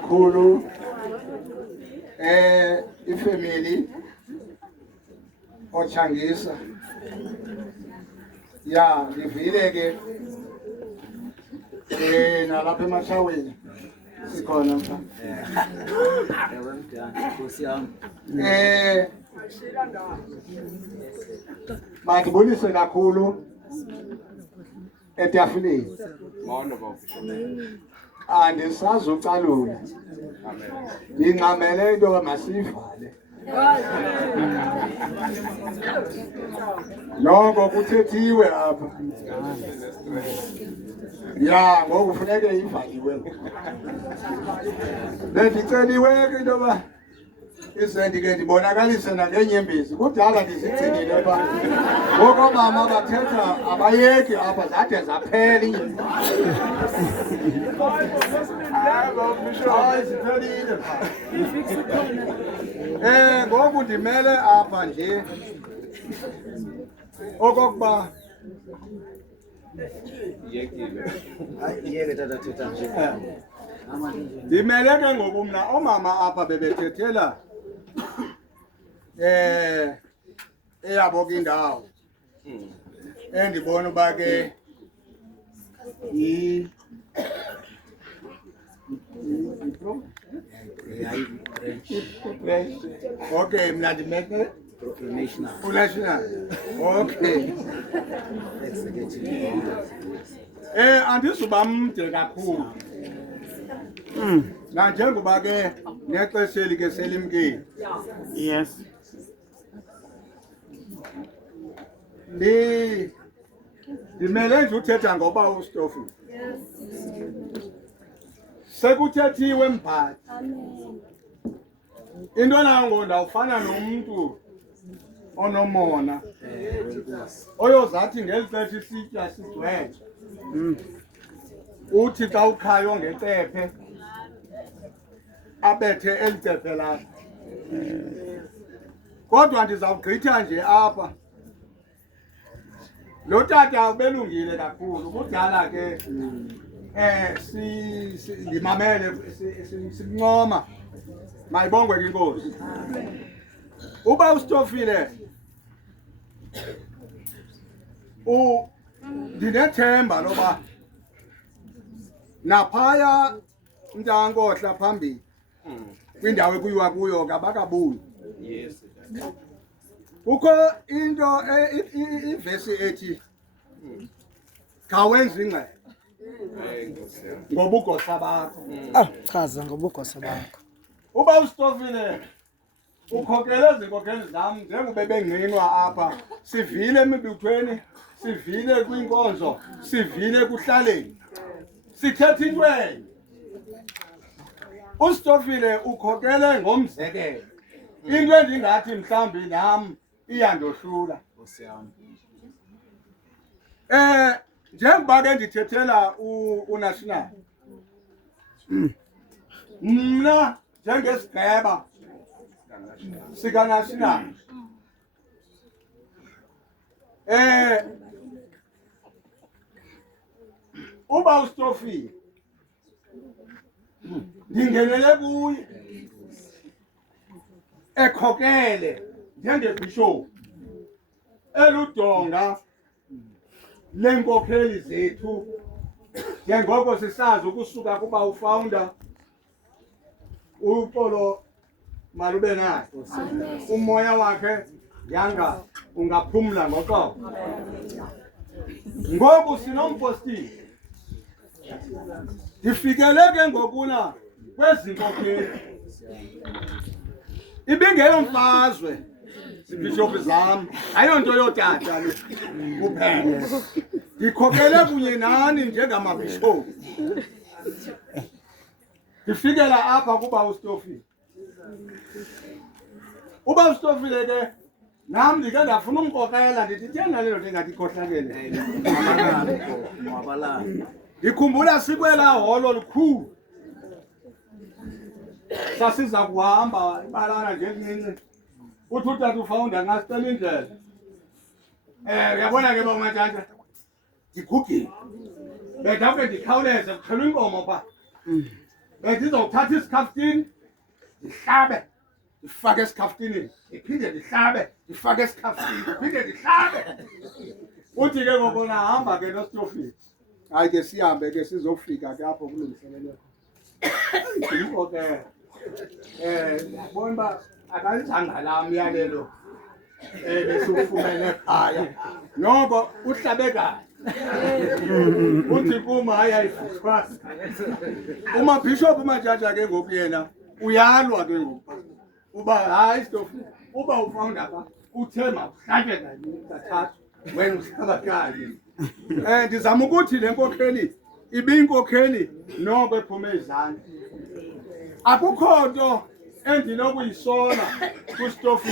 kakhulu ifamily ochangisa ya ngivile ke nalapha emashaweni sikhona mfana mandibulise kakhulu etafuleni andisazi ucalula nginqamele into masivale noko kuthethiwe apha ya ngoku kufuneke ivaliwe bendiceliwe ke into yoba isendi ke ndibonakalise nangenyembezi kudala ndizigcinile pha ngoku omama bathetha abayeki apha zade zaphela ziphelile ngoku ndimele apha nje okokuba ndimele ke ngoku mna omama apha bebethethela eyabo ke indawo endibona uba ke okay mna ndimeke national okay andizuba mde kakhulu nanjengoba ke nexesha eli ke selimkile Yes. ndimele nje uthetha ngoba uStofi sekuthethiwe mphathi into nango ndawufana nomntu onomona oyozathi ngeli xesha isitya sigcwele uthi xa ukhayo ngecephe abethe eli cephe lakho kodwa ndizawugqitha nje apha lo tata ubelungile kakhulu kudala ke ndimamele simncoma mayibongwe ke inkosi uba uStofile ndinethemba loba naphaya mntankohla phambili kwindawo ekuyiwa kuyo kabakabuyi kukho into ivesi ethi khawenza ingxelo ngobugosa bakho Chaza ngobugosa bakho. uba uStofile ukhokele ezinkokheli zam njengoba bengqinwa apha sivile emibuthweni sivile kwinkonzo sivile ekuhlaleni sithetha intweni uStofile ukhokele ngomzekelo into endingathi mhlambi nam iyandohlula njengoba ke ndithethela unational mna njengesigqeba sikanational uba uStofile ndingenele kuye ekhokele njengebhishophu eludonga lenkokheli zethu njengoko sisazi ukusuka kuba ufounder uPolo malube naye umoya wakhe yanga ungaphumla ngoqobo ngoku sinompostile ndifikele ke ngokuna kwezinkokheli ibingelo mfazwe zibishophu zami ayonto yotata le kuphela ndikhokele kunye nani njengamabishophu ndifikela apha kuba uStofile uba uStofile ke nam ndike ndafuna umkokela ndithi thena lelo ndingatikhohlakele ndikhumbula sikwela holo likhulu sasiza kuhamba ibalana nje elincinci uthi utata ufounder ngasicela indlela uyabona ke bamatata ndikugile bedawuke ndikhawuleze kuxhelwa inkomo pha Ndizothatha isikhafutini ndihlabe ndifake esikhafutini ndiphinde ndihlabe ndifake esikhafutini ndiphinde ndihlabe. Uthi ke ngobona hamba ke nositofini. Hayi ke sihambe ke sizofika ke apho kulungiselelwe khona. Yiko ke yabona uba akalizanga laa myalelo besiwufumene ekhaya. Noko uhlabe kahle. Uthi kum hayi ayivuthwa. Umabhishophu uMatshata ke ngoku yena uyalwa ke ngoku uba hayi sitofu uba ufawunda pha uthe mawuhlabe kathathu wena uhlaba kanye. Ndizama ukuthi le nkokheli ibiyinkokheli noko ephume izandla. Akukho nto endinokuyisola kwisitofu.